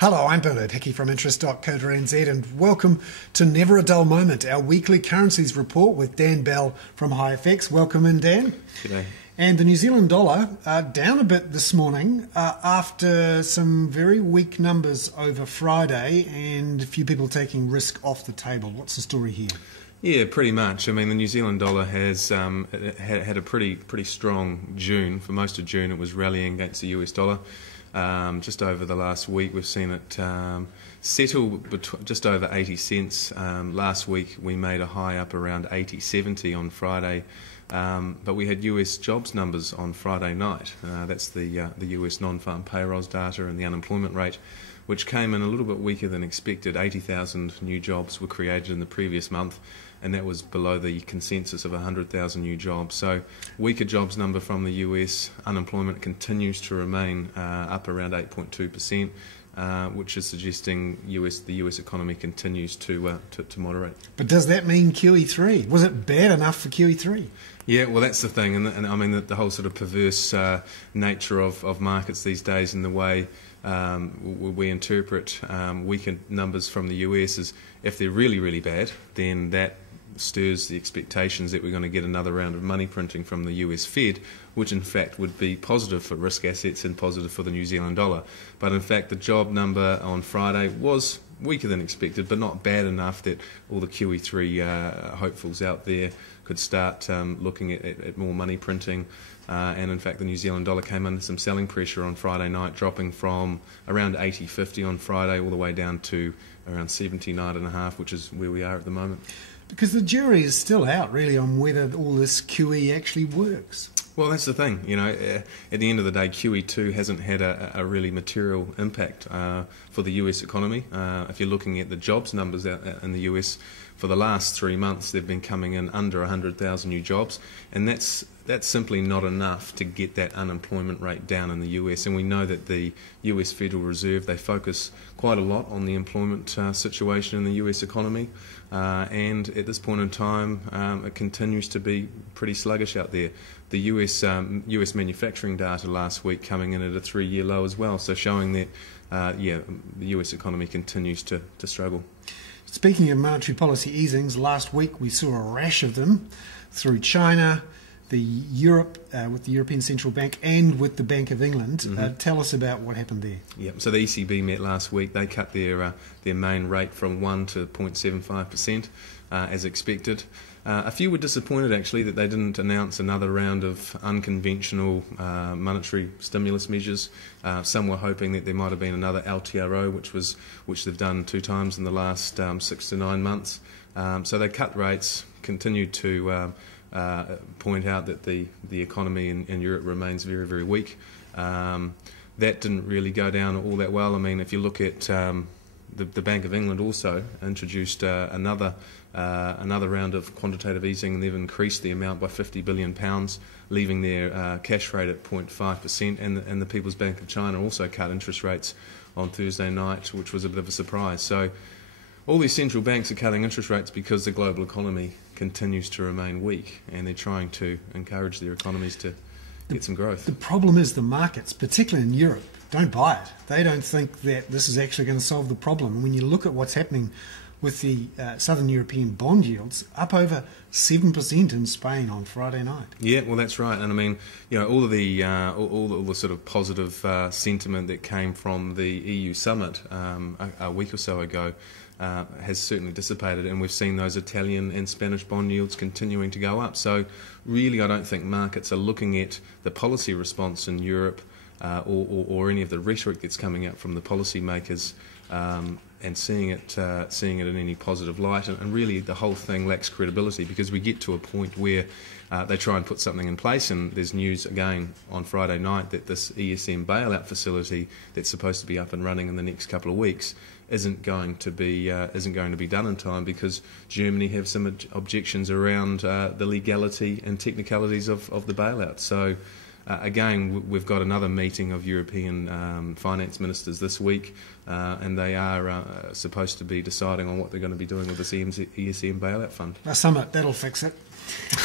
Hello, I'm Bernard Hickey from Interest.co.nz and welcome to Never a Dull Moment, our weekly currencies report with Dan Bell from HiFX. Welcome in, Dan. G'day. And the New Zealand dollar down a bit this morning after some very weak numbers over Friday and a few people taking risk off the table. What's the story here? Yeah, pretty much. I mean, the New Zealand dollar has had a pretty strong June. For most of June, it was rallying against the US dollar. Just over the last week, we've seen it settle just over 80 cents. Last week, we made a high up around 80.70 on Friday, but we had US jobs numbers on Friday night. That's the US non-farm payrolls data and the unemployment rate, which came in a little bit weaker than expected. 80,000 new jobs were created in the previous month, and that was below the consensus of 100,000 new jobs. So weaker jobs number from the US. Unemployment continues to remain up around 8.2%, which is suggesting the US economy continues to moderate. But does that mean QE3? Was it bad enough for QE3? Yeah, well, that's the thing, and I mean the whole sort of perverse nature of markets these days, and the way we interpret weaker numbers from the US is if they're really, really bad, then that stirs the expectations that we're going to get another round of money printing from the US Fed, which in fact would be positive for risk assets and positive for the New Zealand dollar. But in fact, the job number on Friday was weaker than expected, but not bad enough that all the QE3 hopefuls out there could start looking at more money printing. And in fact, the New Zealand dollar came under some selling pressure on Friday night, dropping from around 80.50 on Friday all the way down to around 79.5, which is where we are at the moment. Because the jury is still out, really, on whether all this QE actually works. Well, that's the thing. You know, at the end of the day, QE2 hasn't had a really material impact for the US economy. If you're looking at the jobs numbers out in the US, for the last 3 months, they've been coming in under 100,000 new jobs, and that's simply not enough to get that unemployment rate down in the US. And we know that the US Federal Reserve, they focus quite a lot on the employment situation in the US economy, and at this point in time, it continues to be pretty sluggish out there. The US manufacturing data last week coming in at a 3-year low as well, so showing that the US economy continues to struggle. Speaking of monetary policy easings, last week we saw a rash of them through China, Europe with the European Central Bank, and with the Bank of England. Mm-hmm. Tell us about what happened there. Yeah, so the ECB met last week. They cut their main rate from 1 to 0.75%, as expected. A few were disappointed actually that they didn't announce another round of unconventional monetary stimulus measures. Some were hoping that there might have been another LTRO, which they've done 2 times in the last 6 to 9 months. So they cut rates, continued to point out that the economy in Europe remains very, very weak. That didn't really go down all that well. I mean, if you look at the Bank of England also introduced another round of quantitative easing, and they've increased the amount by £50 billion, leaving their cash rate at 0.5%, and the People's Bank of China also cut interest rates on Thursday night, which was a bit of a surprise. So all these central banks are cutting interest rates because the global economy continues to remain weak, and they're trying to encourage their economies to get some growth. The problem is the markets, particularly in Europe, don't buy it. They don't think that this is actually going to solve the problem. And when you look at what's happening with the Southern European bond yields, up over 7% in Spain on Friday night. Yeah, well, that's right. And I mean, you know, all the sort of positive sentiment that came from the EU summit a week or so ago has certainly dissipated, and we've seen those Italian and Spanish bond yields continuing to go up. So really, I don't think markets are looking at the policy response in Europe or any of the rhetoric that's coming out from the policymakers and seeing it in any positive light. And really, the whole thing lacks credibility, because we get to a point where they try and put something in place, and there's news again on Friday night that this ESM bailout facility that's supposed to be up and running in the next couple of weeks isn't going to be done in time, because Germany have some objections around the legality and technicalities of the bailout. So Again, we've got another meeting of European finance ministers this week, and they are supposed to be deciding on what they're going to be doing with this ESM bailout fund. A summit, that'll fix it.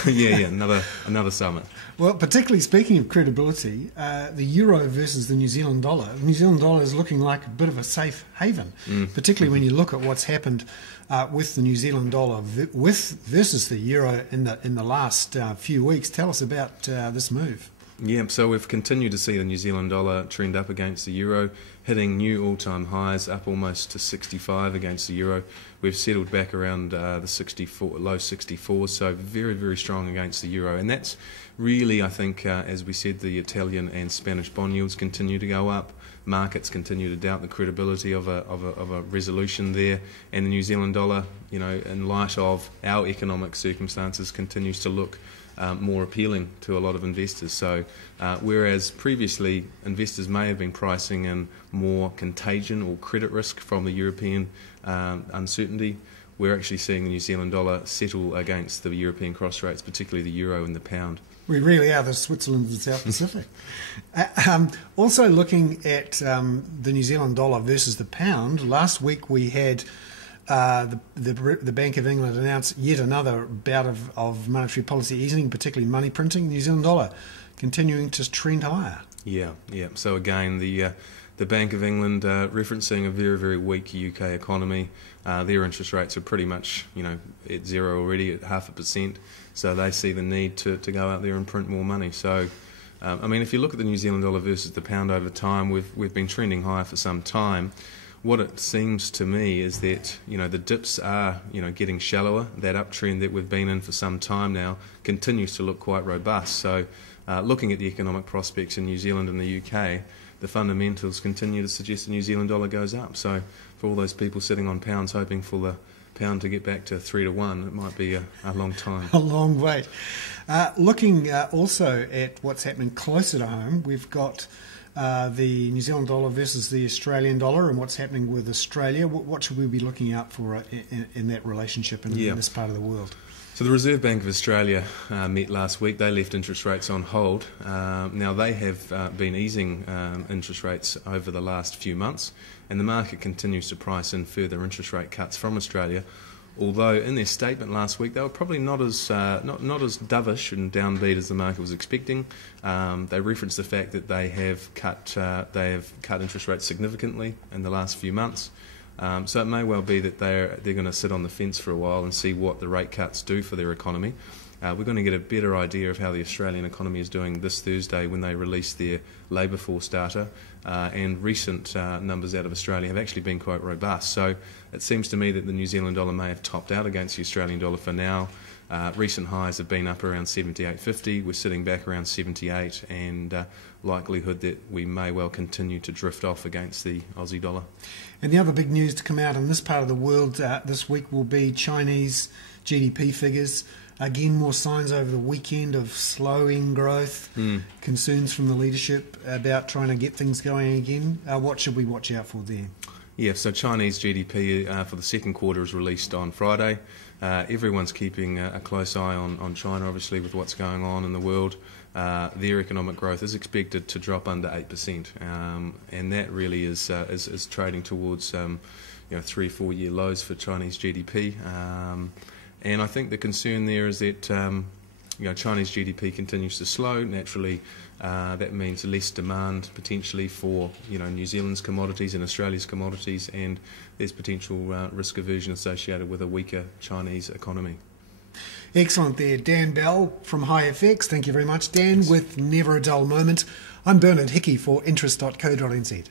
yeah, another summit. Well, particularly speaking of credibility, the euro versus the New Zealand dollar. The New Zealand dollar is looking like a bit of a safe haven, particularly when you look at what's happened with the New Zealand dollar versus the euro in the last few weeks. Tell us about this move. Yeah, so we've continued to see the New Zealand dollar trend up against the euro, hitting new all-time highs, up almost to 65 against the euro. We've settled back around the 64, low 64s, so very, very strong against the euro. And that's really, I think, as we said, the Italian and Spanish bond yields continue to go up. Markets continue to doubt the credibility of a resolution there, and the New Zealand dollar, in light of our economic circumstances, continues to look more appealing to a lot of investors. So whereas previously investors may have been pricing in more contagion or credit risk from the European uncertainty, we're actually seeing the New Zealand dollar settle against the European cross rates, particularly the euro and the pound. We really are the Switzerland of the South Pacific. Also looking at the New Zealand dollar versus the pound, last week we had the Bank of England announced yet another bout of monetary policy easing, particularly money printing. New Zealand dollar continuing to trend higher. Yeah. So again, the Bank of England referencing a very, very weak UK economy. Their interest rates are pretty much at zero already, at 0.5%. So they see the need to go out there and print more money. So if you look at the New Zealand dollar versus the pound over time, we've been trending higher for some time. What it seems to me is that the dips are getting shallower. That uptrend that we've been in for some time now continues to look quite robust. So looking at the economic prospects in New Zealand and the UK, the fundamentals continue to suggest the New Zealand dollar goes up. So for all those people sitting on pounds hoping for the pound to get back to 3 to 1, it might be a long time. A long wait. Looking also at what's happening closer to home, we've got the New Zealand dollar versus the Australian dollar and what's happening with Australia. What should we be looking out for in that relationship in this part of the world? So the Reserve Bank of Australia met last week. They left interest rates on hold. Now they have been easing interest rates over the last few months, and the market continues to price in further interest rate cuts from Australia. Although in their statement last week they were probably not as dovish and downbeat as the market was expecting. They referenced the fact that they have cut interest rates significantly in the last few months. So it may well be that they're going to sit on the fence for a while and see what the rate cuts do for their economy. We're going to get a better idea of how the Australian economy is doing this Thursday when they release their labour force data, and recent numbers out of Australia have actually been quite robust. So it seems to me that the New Zealand dollar may have topped out against the Australian dollar for now. Recent highs have been up around 78.50. We're sitting back around 78, and likelihood that we may well continue to drift off against the Aussie dollar. And the other big news to come out in this part of the world this week will be Chinese GDP figures. Again, more signs over the weekend of slowing growth, concerns from the leadership about trying to get things going again. What should we watch out for there? Yeah, so Chinese GDP for the second quarter is released on Friday. Everyone's keeping a close eye on China, obviously, with what's going on in the world. Their economic growth is expected to drop under 8%, and that really is trading towards 3-4 year lows for Chinese GDP. And I think the concern there is that Chinese GDP continues to slow. Naturally, that means less demand potentially for New Zealand's commodities and Australia's commodities, and there's potential risk aversion associated with a weaker Chinese economy. Excellent there. Dan Bell from HiFX. Thank you very much, Dan, with Never a Dull Moment. I'm Bernard Hickey for interest.co.nz.